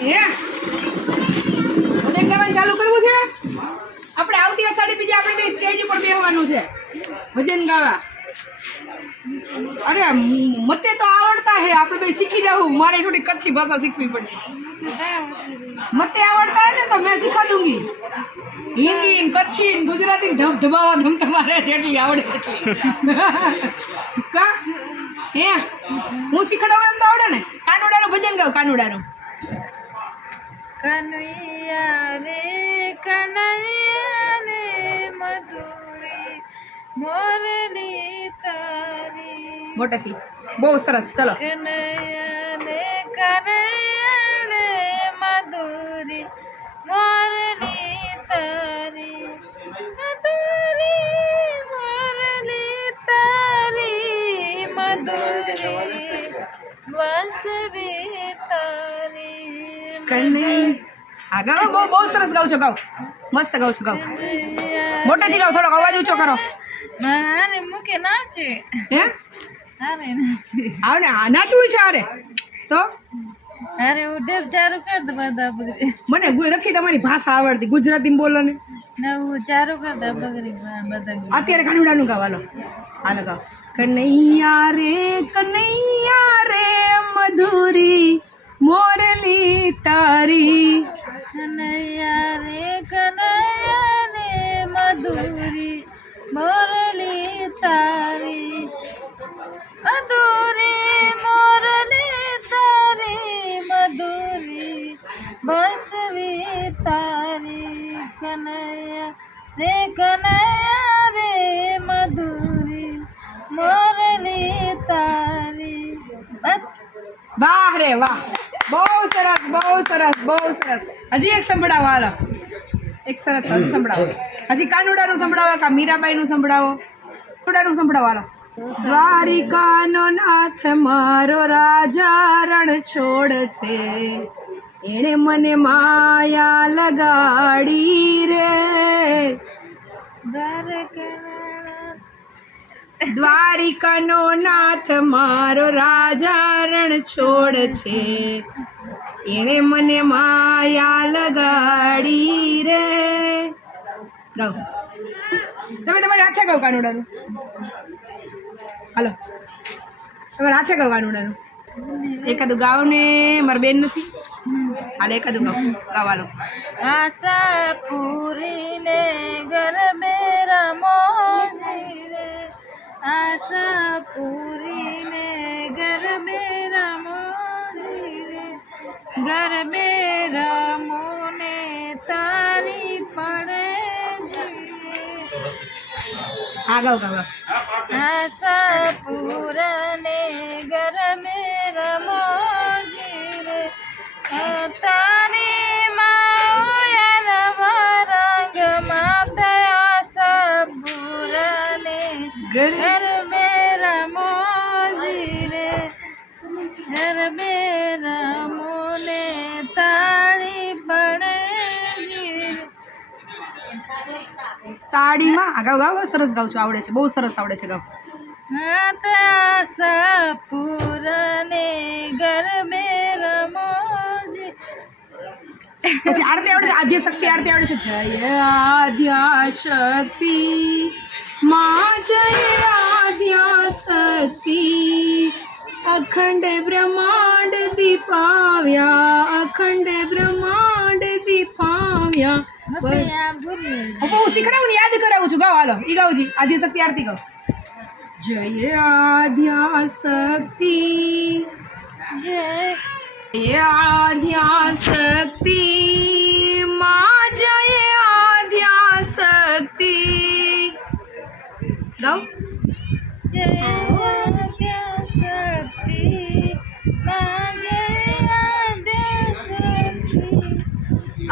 હે? ભજન ગાવાનું ચાલુ કરવું છે? આપણે આવતી અષાઢી બીજા આપણે સ્ટેજ ઉપર બેહવાનું છે. ભજન ગાવા અરે મતે તો આવડતા હે, આપણે ભાઈ શીખી જાવું મારે થોડી કચ્છી ભાષા શીખવી પડશે. મતે આવડતા હે ને તો મેં શીખા દૂંગી હિન્દી, કચ્છી, ગુજરાતી ને ધબ ધબાવા ધમ તમારે જેટલી આવડે કા? હે? હું શીખડાવું એમ તો આવડે ને? કાનુડાનું ભજન ગાવ કાનુડાનું. કનૈયા રે કનૈયા ને મધુરી મોરલી તારી. મોટેથી બહુ સરસ ચલો. કનૈયા ને કનૈયા ને મધુરી મોરલી તારી. મધુરી મોરલી તારી મધુરી વંશવી તારી. કનૈ હા ગાઓ બહુ બહુ સરસ ગાઉ છો ગાઉ મસ્ત ગાઉ છો ગાઉ મોટેથી ગાવ થોડોક અવાજ ઊંચો કરો. મારે મૂકે નાચે. હે? અરે નાચે. આ નાચવું છે અરે તો? અરે હું ઢેપ ચારું કર દે બધા બગડી. મને ગુ- નથી તમારી ભાષા આવડતી ગુજરાતીમાં બોલો ને. ને હું ચારું કર દે બધા અત્યારે કાનુડાનું ગાવાલો હાલો. હાલો કનૈયા રે કનૈયા રે મધુરી. મોરલી તારી. કનૈયા રે કનૈયા રે મધુરી મોરલી તારી. મધુરી મોરલી તારી મધુરી બસવી તારી. કનૈયા રે કનૈયા રે મધુરી મોરલી તારી. વાહ રે વાહ. બહુ સરસ બહુ સરસ બહુ સરસ. હજી એક સંભળાવો, હાલો. એક સરસ સંભળાવો. હજી કાનુડાનું સંભળાવો કા મીરાબાઈનું સંભળાવો? કાનુડાનું સંભળાવો, હાલો. દ્વારિકાનો નાથ મારો રાજા રણ છોડ છે. એણે મને માયા લગાડી રે. દ્વારકા દ્વારિકાનો નાથ મારો રાજા રણ છોડ છે. એણે મને માયા લગાડી રે. ગાઓ તમે તમારી હાથે ગાઓ કાનુડાનું હાલો. તમારે હાથે ગાઓ કાનુડાનું એકાદું ગાઓ ને મારી બેન નથી. હાલો, એકાદું ગાઓ ગાવાનું આશા પૂરીને ગરબે રમો ને તારી પડે આગળ આશા પૂરને ગરબે તાળીમાં આ ગાવ ગાવ સરસ ગાવ છો આવડે છે બહુ સરસ આવડે છે ગાવ માતા સપુરને ગરબે રમોજી પછી આરતી આવડે છે આદ્ય શક્તિ આરતી આવડે છે જય આદ્યા શક્તિ માં જય આદ્યા શક્તિ અખંડ બ્રહ્માંડ દીપાવ્યા અખંડ બ્રહ્માંડ દીપાવ્યા આપણે આ ભૂલી હું હું શીખડાવું યાદ કરાવું છું. ગાવ હાલો ઈ ગાવ જી. આદ્ય શક્તિ આરતી ગાવ જય આદ્યાશક્તિ જય આદ્યાશક્તિ આદ્યા શક્તિ માં જય આદ્યાશક્તિ ગાવ જય માં જય શક્તિ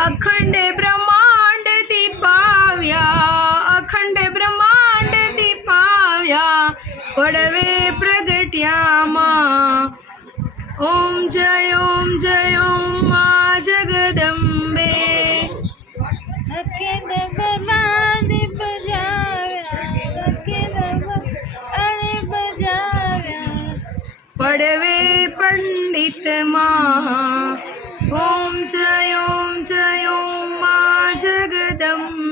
અખંડ બ્રહ્માંડ ઓમ જય ઓમ જય ઓમ મા જગદંબે. પડવે પંડિતમાં. ઓમ જય ઓમ જય ઓમ મા જગદંબે.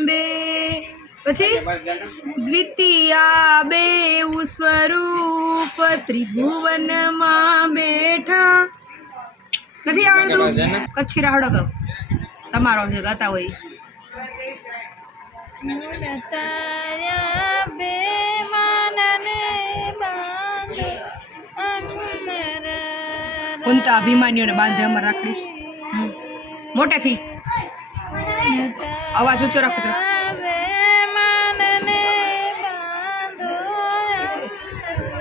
પછી? દ્વિતીયા બે સ્વરૂપ ત્રિભુવનમાં બેઠા. નથી આવડતું? કચ્છી રાહડો કહો તમારો જે ગાતા હોય. કુંતા અભિમાન્યુને બાંધે અમર રાખડી? મોટેથી. અવાજ ઊંચો રાખો જરા.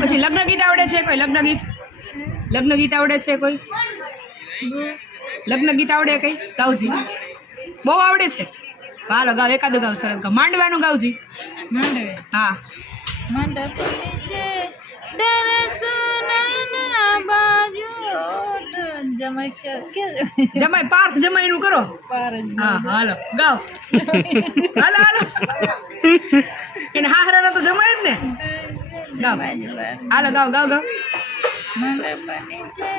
પછી લગ્ન ગીત આવડે છે કોઈ? લગ્ન ગીત? લગ્ન ગીત આવડે છે કોઈ? લગ્ન ગીત આવડે કઈ? ગાવજી. બહુ આવડે છે? હાલો ગાવ એકાદું ગાવ સરસ ગાવ. માંડવાનું ગાવજી? માંડવે. હા. જમાઈ કે કે જમાઈ કરો? હા હાલો ગાવ. હાલો હાલો એને હાહરાના તો જમાય જ ને ગાવ. હાલો ગાવ ગાવ ગાવ. મંડપ નીચે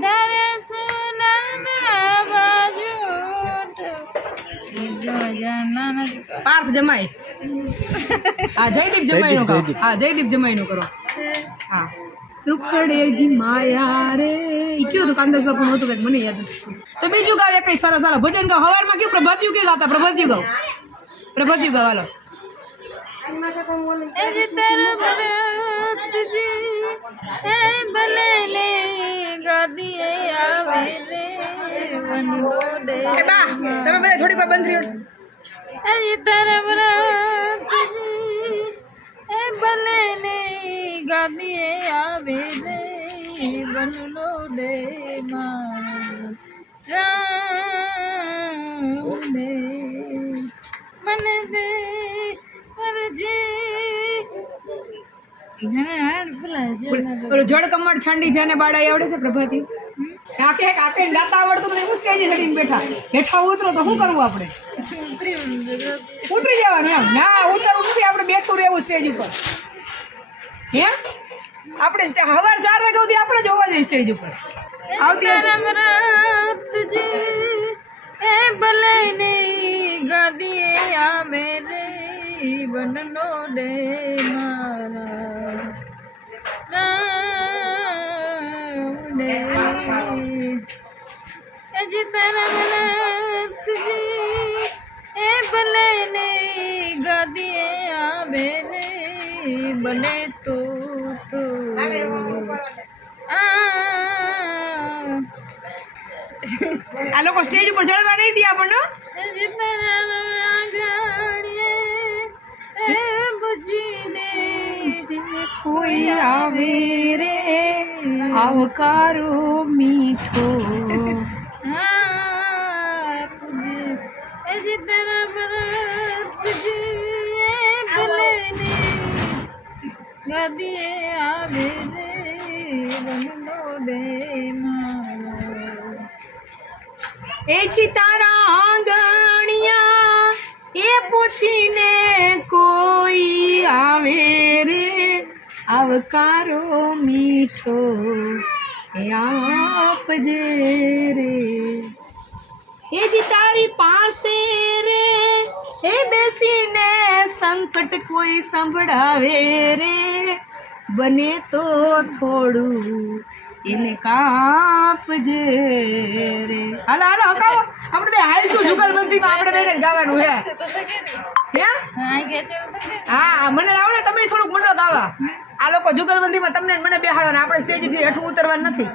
ડર સોનાના બાજુ પાર્થ જમાઈ. હા જયદીપ જમાઈનું કરો હા જયદીપ જમાઈનું કરો. હા. રૂખડેજી માયા રે. કયું હતું? કાંદાસ બાપુ હતું કંઈક મને યાદ નથી. તો બીજું ગાવ એક સારા સારા ભજન ગાવ. હવારમાં કયું પ્રભાત્યું કે ગાતા? પ્રભાત્યું ગાવ. પ્રભાત્યું ગાવ હાલો. એજ તારા તુજી એ ભલે લે ગાદીએ આવે રે વનોડે એ બા તમે બધા થોડીક વાર બંધ રહ્યો એજ તારા તુજી એ ભલે લે ગાદીએ આવે રે વનોડે માં રામ જળ કમળ છાંડી જાને બાળા એ આવડે છે પ્રભાતી. કાકે કાકે ગાતા આવડતું નથી એવું સ્ટેજે ચડીને બેઠા. હેઠા ઉતરો તો શું કરવું આપણે? ઉતરી જવાનું એમ. ના ઉતરવું નથી આપણે બેઠું રહેવું સ્ટેજ ઉપર. હે આપણે હવાર ચાર વાગ્યા સુધી આપણે જોવા જઈએ સ્ટેજ ઉપર. આવતી એ ભલે નહીં ગાદીએ આવે રે. બનનો દે મારા રામ દે એ જીતા રામ રાતજી એ ભલે નહીં ગાદીએ આવે રે બને તો તો આ આ લોકો સ્ટેજ ઉપર ચડવા નહીં દે આપણને કોઈ આવે રે આવકારો મીઠો ગદીએ આવે રે વનનો દે મારો એ છી તારા આંગણિયા એ પૂછીને કોઈ આવે રે આવકારો મીઠો એ આપજે રે એ જી તારી પાસે રે એ બેસીને સંકટ કોઈ સંભળાવે રે બને તો થોડું એને કાપજે રે હાલો હાલો હકાવો આપણે બે હાલશું જુગલબંધીમાં આપણે બેને જ ગાવાનું હે? હે? હા મને આવડે તમે થોડુંક મંડો ગાવા. આ લોકો જુગલબંધીમાં તમને મને બેહાડો ને આપણે સ્ટેજથી હેઠું ઉતરવાનું નથી.